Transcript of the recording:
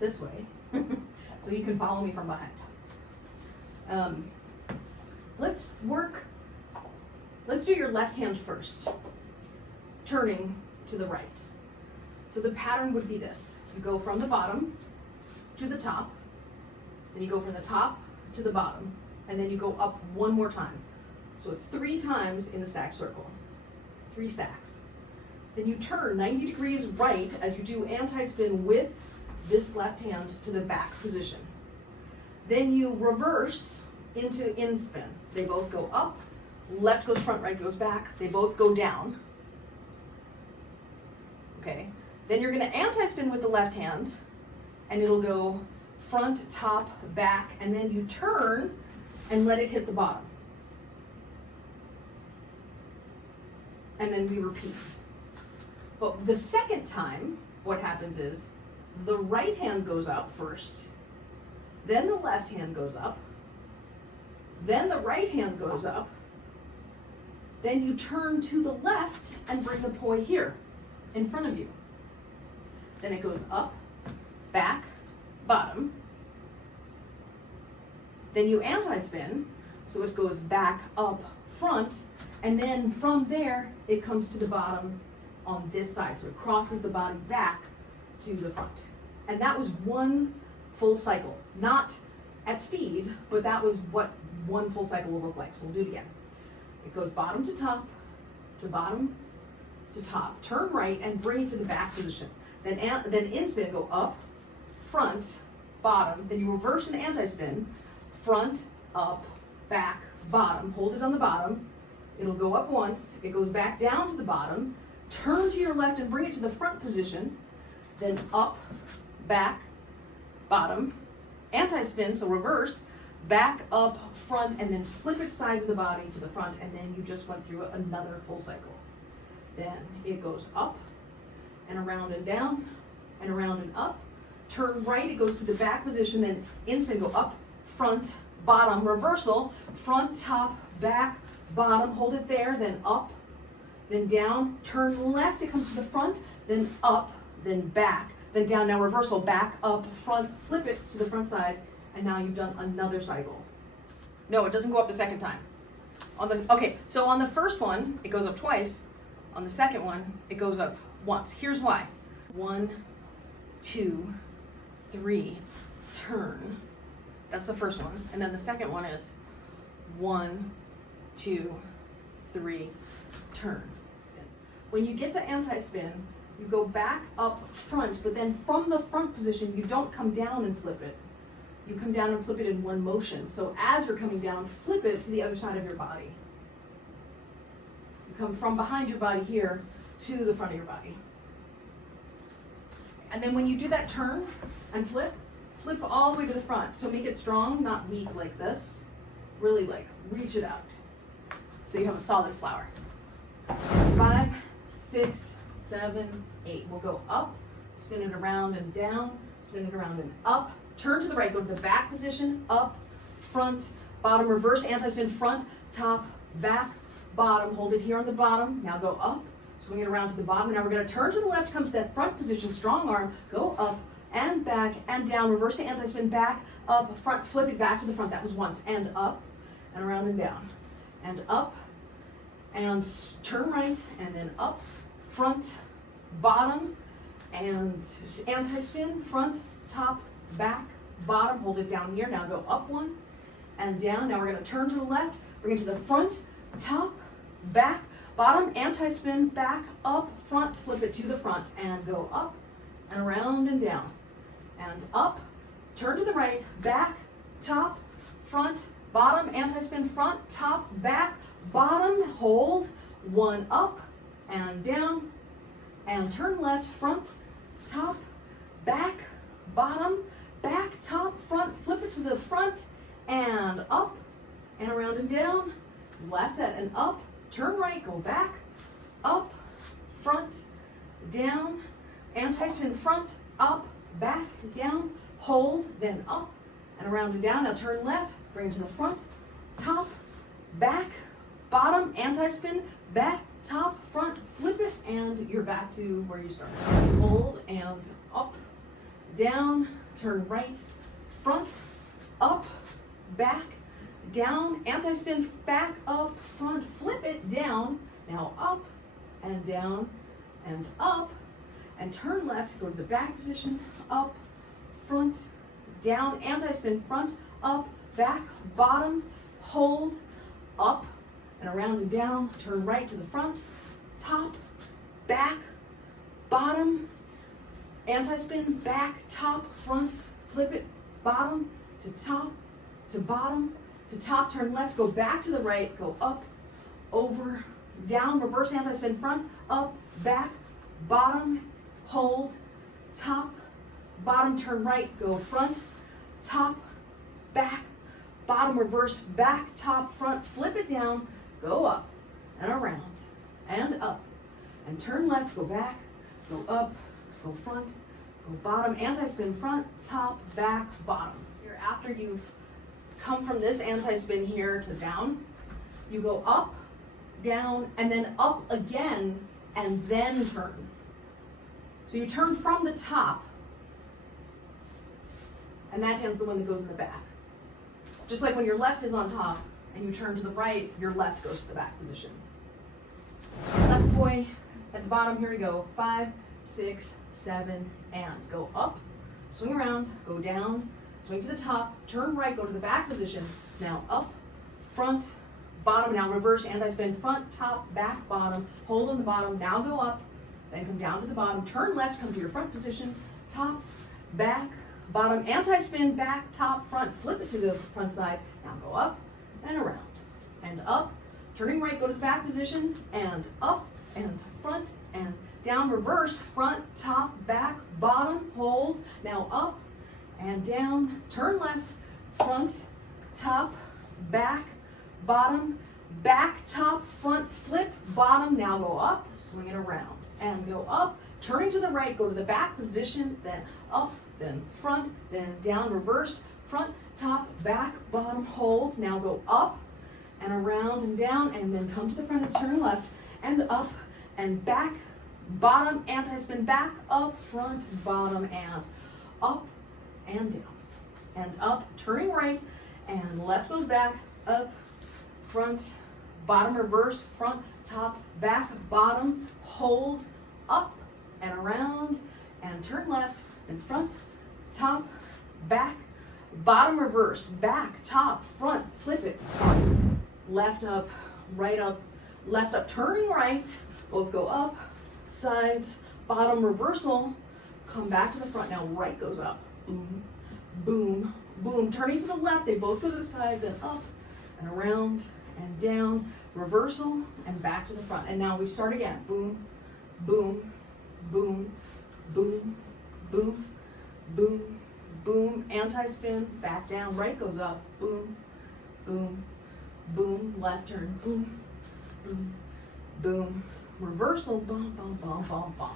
this way so you can follow me from behind. Let's do your left hand first, turning to the right. So the pattern would be this. You go from the bottom to the top, then you go from the top to the bottom, and then you go up one more time. So it's 3 times in the stack circle, 3 stacks. Then you turn 90 degrees right as you do anti-spin with this left hand to the back position. Then you reverse into in-spin. They both go up, left goes front, right goes back. They both go down. Okay. Then you're going to anti-spin with the left hand, and it'll go front, top, back, and then you turn and let it hit the bottom. And then we repeat. But the second time, what happens is the right hand goes up first, then the left hand goes up, then the right hand goes up, then you turn to the left and bring the poi here in front of you. Then it goes up, back, bottom. Then you anti-spin, so it goes back, up, front, and then from there, it comes to the bottom on this side. So it crosses the body back to the front. And that was one full cycle. Not at speed, but that was what one full cycle will look like. So we'll do it again. It goes bottom to top, to bottom to top. Turn right and bring it to the back position. Then in spin, go up, front, bottom. Then you reverse and anti-spin, front, up, back, bottom. Hold it on the bottom. It'll go up once. It goes back down to the bottom. Turn to your left and bring it to the front position. Then up, back, bottom, anti-spin, so reverse, back, up, front, and then flip it sides of the body to the front, and then you just went through another full cycle. Then it goes up, and around and down, and around and up. Turn right, it goes to the back position, then in spin, go up, front, bottom, reversal, front, top, back, bottom, hold it there, then up, then down, turn left, it comes to the front, then up, then back, then down, now reversal, back, up, front, flip it to the front side, and now you've done another cycle. No, it doesn't go up a second time. Okay, so on the first one, it goes up twice. On the second one, it goes up once. Here's why. 1, 2, 3, turn. That's the first one. And then the second one is 1, 2, 3, turn. When you get to anti-spin, you go back up front, but then from the front position, you don't come down and flip it. You come down and flip it in one motion. So as you're coming down, flip it to the other side of your body. You come from behind your body here to the front of your body. And then when you do that turn and flip all the way to the front. So make it strong, not weak like this. Really like reach it out. So you have a solid flower. 5, 6, 7, 8. We'll go up, spin it around and down, spin it around and up. Turn to the right, go to the back position, up, front, bottom, reverse, anti-spin, front, top, back, bottom. Hold it here on the bottom. Now go up, swing it around to the bottom. Now we're going to turn to the left, come to that front position, strong arm, go up and back and down, reverse to anti-spin, back, up, front, flip it back to the front. That was once. And up, and around and down, and up, and turn right, and then up, front, bottom, and anti-spin, front, top, back, bottom, hold it down here. Now go up one and down. Now we're going to turn to the left, bring it to the front, top, back, bottom, anti-spin, back, up, front, flip it to the front, and go up and around and down, and up, turn to the right, back, top, front, bottom, anti-spin, front, top, back, bottom, hold, one up and down, and turn left, front, top, back, bottom, back, top, front, flip it to the front, and up, and around and down. This is the last set, and up, turn right, go back, up, front, down, anti-spin, front, up, back, down, hold, then up, and around and down. Now turn left, bring it to the front, top, back, bottom, anti-spin, back, top, front, flip it, and you're back to where you started. Hold, and up, down, turn right, front, up, back, down, anti-spin, back, up, front, flip it, down, now up, and down, and up, and turn left, go to the back position, up, front, down, anti-spin, front, up, back, bottom, hold, up, and around and down, turn right to the front, top, back, bottom, anti-spin, back, top, front, flip it, bottom, to top, to bottom, to top, turn left, go back to the right, go up, over, down, reverse anti-spin, front, up, back, bottom, hold, top, bottom, turn right, go front, top, back, bottom, reverse, back, top, front, flip it down, go up and around and up, and turn left, go back, go up, go front, go bottom, anti-spin, front, top, back, bottom. Here, after you've come from this anti-spin here to down, you go up, down, and then up again, and then turn. So you turn from the top, and that hand's the one that goes in the back. Just like when your left is on top, and you turn to the right, your left goes to the back position. Left poi at the bottom, here we go. 5, 6, 7, and go up, swing around, go down, swing to the top, turn right, go to the back position. Now up, front, bottom, now reverse, anti-spin, front, top, back, bottom, hold on the bottom, now go up, then come down to the bottom, turn left, come to your front position, top, back, bottom, anti-spin, back, top, front, flip it to the front side, now go up and around, and up, turning right, go to the back position, and up, and front, and down, reverse, front, top, back, bottom, hold, now up, and down, turn left, front, top, back, bottom, back, top, front, flip, bottom, now go up, swing it around, and go up, turning to the right, go to the back position, then up, then front, then down, reverse, front, top, back, bottom, hold, now go up, and around and down, and then come to the front and turn left, and up, and back, bottom, anti-spin, back, up, front, bottom, and up, and down, and up, turning right, and left goes back, up, front, bottom, reverse, front, top, back, bottom, hold, up, and around, and turn left, and front, top, back, bottom, reverse, back, top, front, flip it, left up, left up, turning right, both go up, sides, bottom, reversal, come back to the front, now right goes up, boom, boom, boom, turning to the left, they both go to the sides, and up, and around, and down, reversal, and back to the front, and now we start again, boom, boom, boom, boom, boom, boom, boom, anti-spin, back down, right goes up, boom, boom, boom, left turn, boom, boom, boom, reversal, bum, bum, bum, bum, bum.